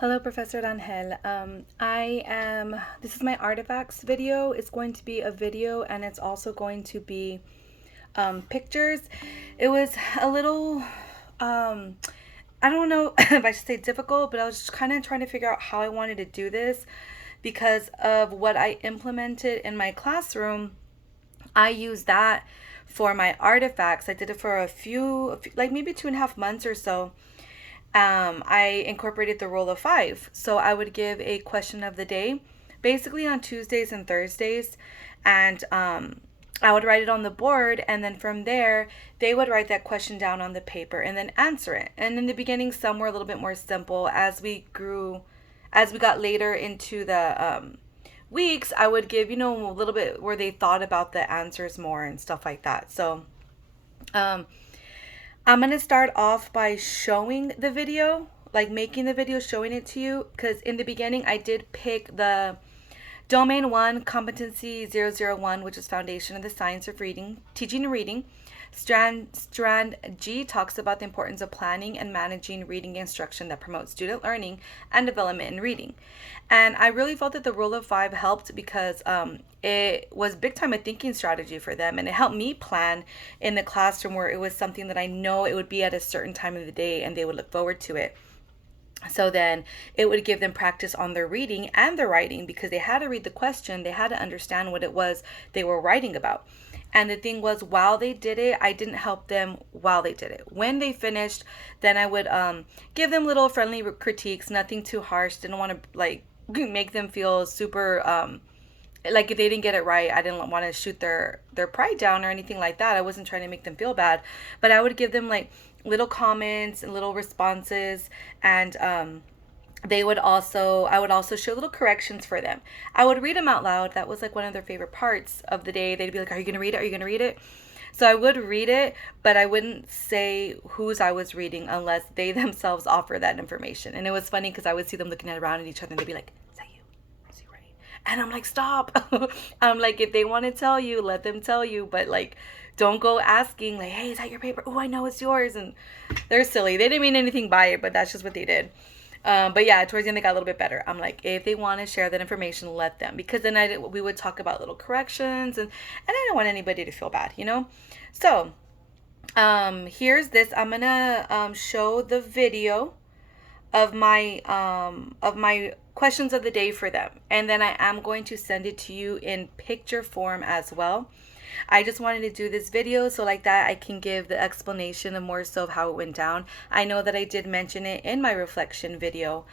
Hello, Professor Rangel. This is my artifacts video. It's going to be a video and it's also going to be pictures. It was a little, I don't know if I should say difficult, but I was just kind of trying to figure out how I wanted to do this because of what I implemented in my classroom. I use that for my artifacts. I did it for like maybe 2.5 months or so. I incorporated the rule of five. So I would give a question of the day, basically on Tuesdays and Thursdays, and I would write it on the board, and then from there, they would write that question down on the paper and then answer it. And in the beginning, some were a little bit more simple. As we got later into the weeks, I would give, a little bit where they thought about the answers more and stuff like that. So, um, I'm going to start off by showing the video, like making the video, showing it to you. Because in the beginning, I did pick the Domain 1 Competency 001, which is Foundation of the Science of Reading, Teaching and Reading. Strand G talks about the importance of planning and managing reading instruction that promotes student learning and development in reading. And I really felt that the rule of five helped because it was big time a thinking strategy for them, and it helped me plan in the classroom where it was something that I know it would be at a certain time of the day and they would look forward to it. So then it would give them practice on their reading and their writing because they had to read the question, they had to understand what it was they were writing about. And the thing was, while they did it, I didn't help them while they did it. When they finished, then I would give them little friendly critiques, nothing too harsh. Didn't want to like make them feel super like if they didn't get it right. I didn't want to shoot their pride down or anything like that. I wasn't trying to make them feel bad, but I would give them like little comments and little responses, and I would also show little corrections for them. I would read them out loud. That was like one of their favorite parts of the day. They'd be like, "Are you going to read it? Are you going to read it?" So I would read it, but I wouldn't say whose I was reading unless they themselves offer that information. And it was funny because I would see them looking around at each other and they'd be like, "Is that you? Is you right?" And I'm like, "Stop." I'm like, if they want to tell you, let them tell you, but like don't go asking like, "Hey, is that your paper? Oh, I know it's yours." And they're silly. They didn't mean anything by it, but that's just what they did. But yeah, towards the end, they got a little bit better. I'm like, if they want to share that information, let them. Because then we would talk about little corrections, and I don't want anybody to feel bad, you know? So, here's this. I'm going to show the video of my questions of the day for them. And then I am going to send it to you in picture form as well. I just wanted to do this video so like that I can give the explanation and more so of how it went down. I know that I did mention it in my reflection video.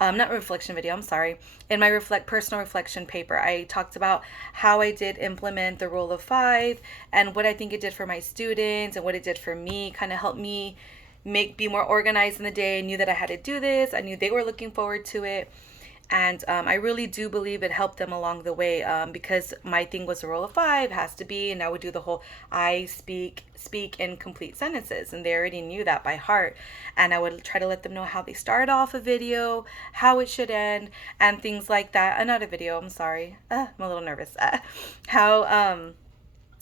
Not reflection video, I'm sorry. In my personal reflection paper, I talked about how I did implement the rule of five and what I think it did for my students and what it did for me, kind of helped me be more organized in the day. I knew that I had to do this. I knew they were looking forward to it. And I really do believe it helped them along the way because my thing was a rule of five has to be, and I would do the whole I speak in complete sentences, and they already knew that by heart. And I would try to let them know how they start off a video, how it should end, and things like that. Not a video, I'm sorry. I'm a little nervous. How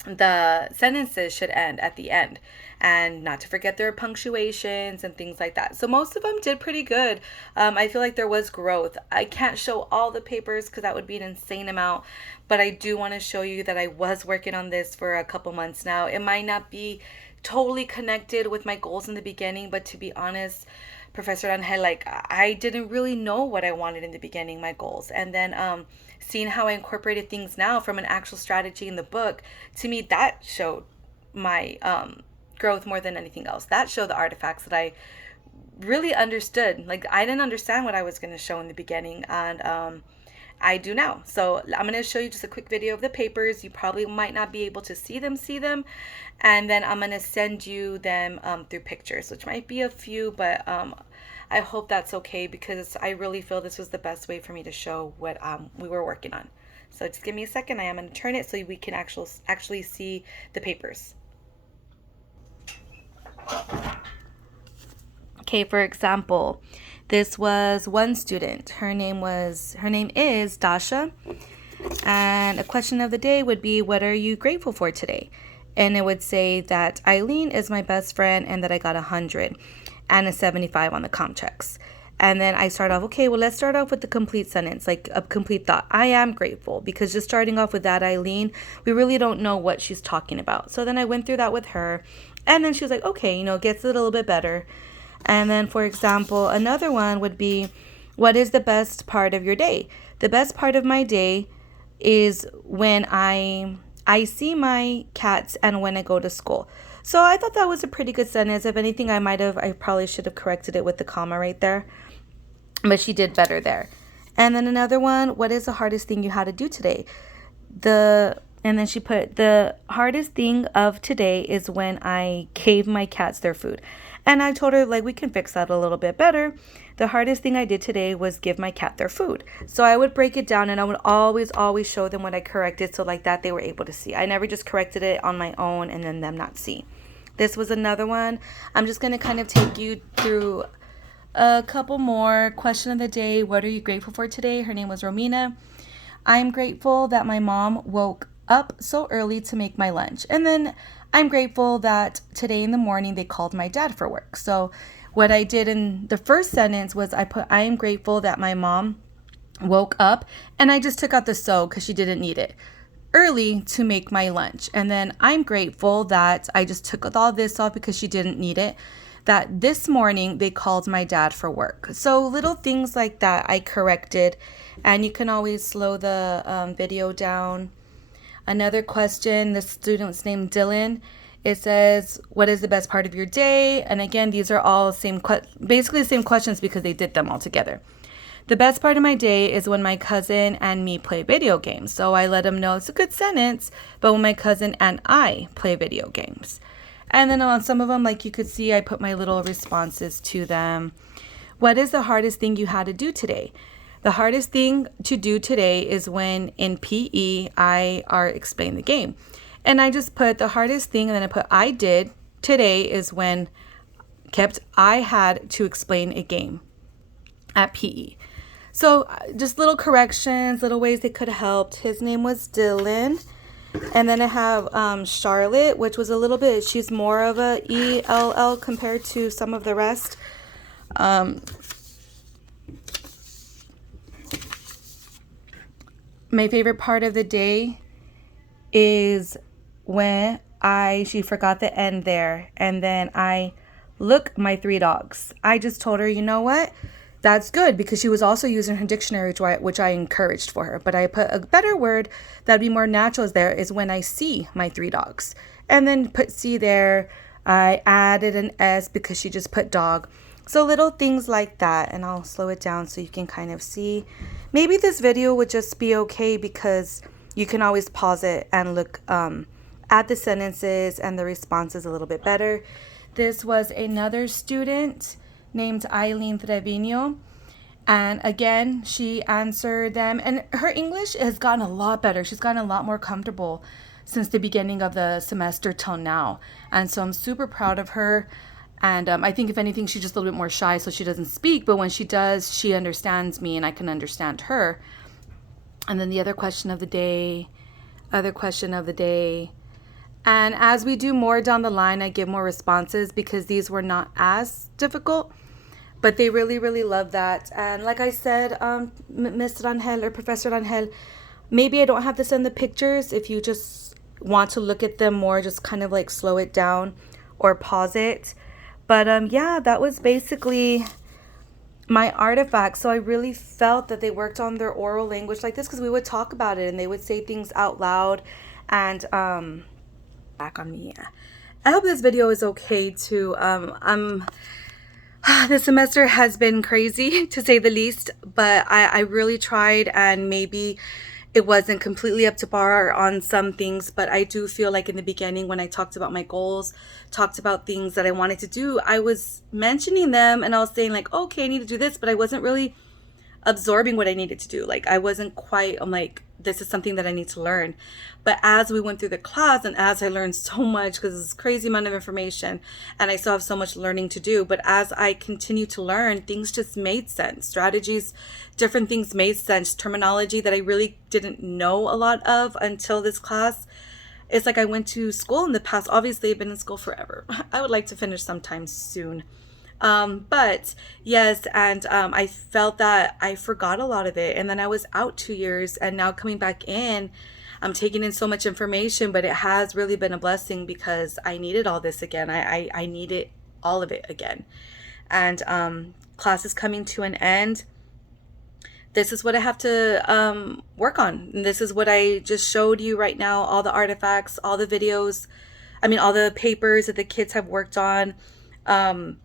the sentences should end at the end, and not to forget their punctuations and things like that. So most of them did pretty good. I feel like there was growth. I can't show all the papers because that would be an insane amount, but I do want to show you that I was working on this for a couple months now. It might not be totally connected with my goals in the beginning, but to be honest, Professor Angel, like I didn't really know what I wanted in the beginning, my goals. And then seeing how I incorporated things now from an actual strategy in the book, to me that showed my growth more than anything else. That showed the artifacts that I really understood. Like I didn't understand what I was going to show in the beginning, and I do now. So I'm going to show you just a quick video of the papers. You probably might not be able to see them. And then I'm going to send you them through pictures, which might be a few, but I hope that's okay because I really feel this was the best way for me to show what we were working on. So just give me a second. I am going to turn it so we can actually see the papers. Okay, for example, this was one student. Her name is Dasha. And a question of the day would be, what are you grateful for today? And it would say that Eileen is my best friend and that I got 100 and a 75 on the comp checks. And then I start off, okay, well, let's start off with the complete sentence, like a complete thought. I am grateful, because just starting off with that, Eileen, we really don't know what she's talking about. So then I went through that with her. And then she was like, okay, it gets a little bit better. And then, for example, another one would be, what is the best part of your day? The best part of my day is when I see my cats and when I go to school. So I thought that was a pretty good sentence. If anything, I probably should have corrected it with the comma right there. But she did better there. And then another one, what is the hardest thing you had to do today? And then she put, the hardest thing of today is when I gave my cats their food. And I told her, like, we can fix that a little bit better. The hardest thing I did today was give my cat their food. So I would break it down, and I would always show them what I corrected, so like that they were able to see. I never just corrected it on my own and then them not see. This was another one. I'm just going to kind of take you through a couple more. Question of the day, what are you grateful for today? Her name was Romina. I'm grateful that my mom woke up so early to make my lunch. And then I'm grateful that today in the morning they called my dad for work. So what I did in the first sentence was I am grateful that my mom woke up, and I just took out the so because she didn't need it, early to make my lunch. And then I'm grateful that I just took all this off because she didn't need it, that this morning they called my dad for work. So little things like that I corrected, and you can always slow the video down. Another question, the student's named Dylan. It says, what is the best part of your day? And again, these are all basically the same questions because they did them all together. The best part of my day is when my cousin and me play video games. So I let him know it's a good sentence, but when my cousin and I play video games. And then on some of them, like you could see, I put my little responses to them. What is the hardest thing you had to do today? The hardest thing to do today is when in PE, I explain the game. And I just put the hardest thing, and then I put I did today is when I had to explain a game at PE. So just little corrections, little ways they could have helped. His name was Dylan. And then I have Charlotte, which was a little bit, she's more of a ELL compared to some of the rest. My favorite part of the day is when she forgot the end there, and then I look my 3 dogs. I just told her, you know what? That's good, because she was also using her dictionary, which I encouraged for her. But I put a better word that'd be more natural is when I see my 3 dogs. And then put C there. I added an S because she just put dog. So little things like that. And I'll slow it down so you can kind of see. Maybe this video would just be okay because you can always pause it and look at the sentences and the responses a little bit better. This was another student named Eileen Trevino. And again, she answered them. And her English has gotten a lot better. She's gotten a lot more comfortable since the beginning of the semester till now. And so I'm super proud of her. And I think if anything, she's just a little bit more shy, so she doesn't speak. But when she does, she understands me and I can understand her. And then the other question of the day. And as we do more down the line, I give more responses because these were not as difficult. But they really, really love that. And like I said, Ms. Rangel or Professor Rangel, maybe I don't have to send the pictures. If you just want to look at them more, just kind of like slow it down or pause it. But yeah, that was basically my artifacts. So I really felt that they worked on their oral language like this because we would talk about it and they would say things out loud. And back on me. I hope this video is okay too. This semester has been crazy to say the least, but I really tried, and maybe it wasn't completely up to par on some things, but I do feel like in the beginning when I talked about my goals, talked about things that I wanted to do, I was mentioning them and I was saying like, okay, I need to do this, but I wasn't really absorbing what I needed to do. Like I wasn't quite, I'm like, this is something that I need to learn. But as we went through the class and as I learned so much, because it's a crazy amount of information and I still have so much learning to do, but as I continue to learn, things just made sense. Strategies, different things made sense. Terminology that I really didn't know a lot of until this class. It's like I went to school in the past. Obviously, I've been in school forever. I would like to finish sometime soon. But yes, and I felt that I forgot a lot of it. And then I was out 2 years, and now coming back in, I'm taking in so much information, but it has really been a blessing because I needed all this again. I needed all of it again. And class is coming to an end. This is what I have to work on. And this is what I just showed you right now, all the artifacts, all the videos, I mean, all the papers that the kids have worked on. Um,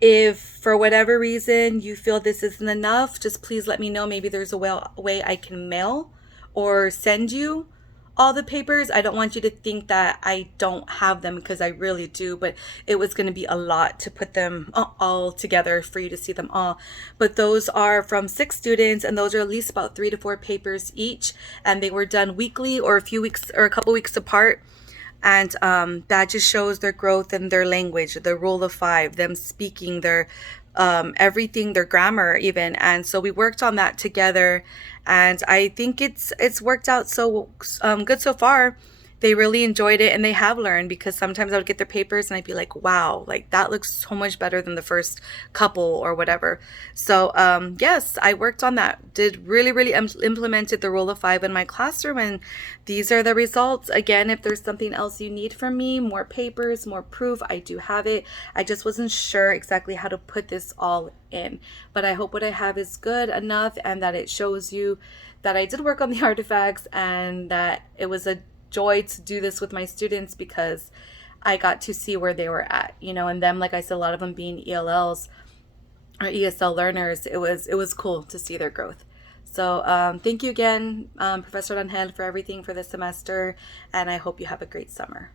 if for whatever reason you feel this isn't enough, just please let me know. Maybe there's a way I can mail or send you all the papers. I don't want you to think that I don't have them, because I really do, but it was going to be a lot to put them all together for you to see them all. But those are from 6 students, and those are at least about 3 to 4 papers each, and they were done weekly or a few weeks or a couple weeks apart. And that just shows their growth in their language, the rule of five, them speaking their everything, their grammar even. And so we worked on that together, and I think it's worked out so good so far. They really enjoyed it, and they have learned, because sometimes I would get their papers and I'd be like, wow, like that looks so much better than the first couple or whatever. So yes, I worked on that, did really implemented the rule of five in my classroom, and these are the results. Again, if there's something else you need from me, more papers, more proof, I do have it. I just wasn't sure exactly how to put this all in, but I hope what I have is good enough, and that it shows you that I did work on the artifacts, and that it was a joy to do this with my students, because I got to see where they were at, and them, like I said, a lot of them being ELLs or ESL learners. It was cool to see their growth. So thank you again, Professor Rangel, for everything for this semester, and I hope you have a great summer.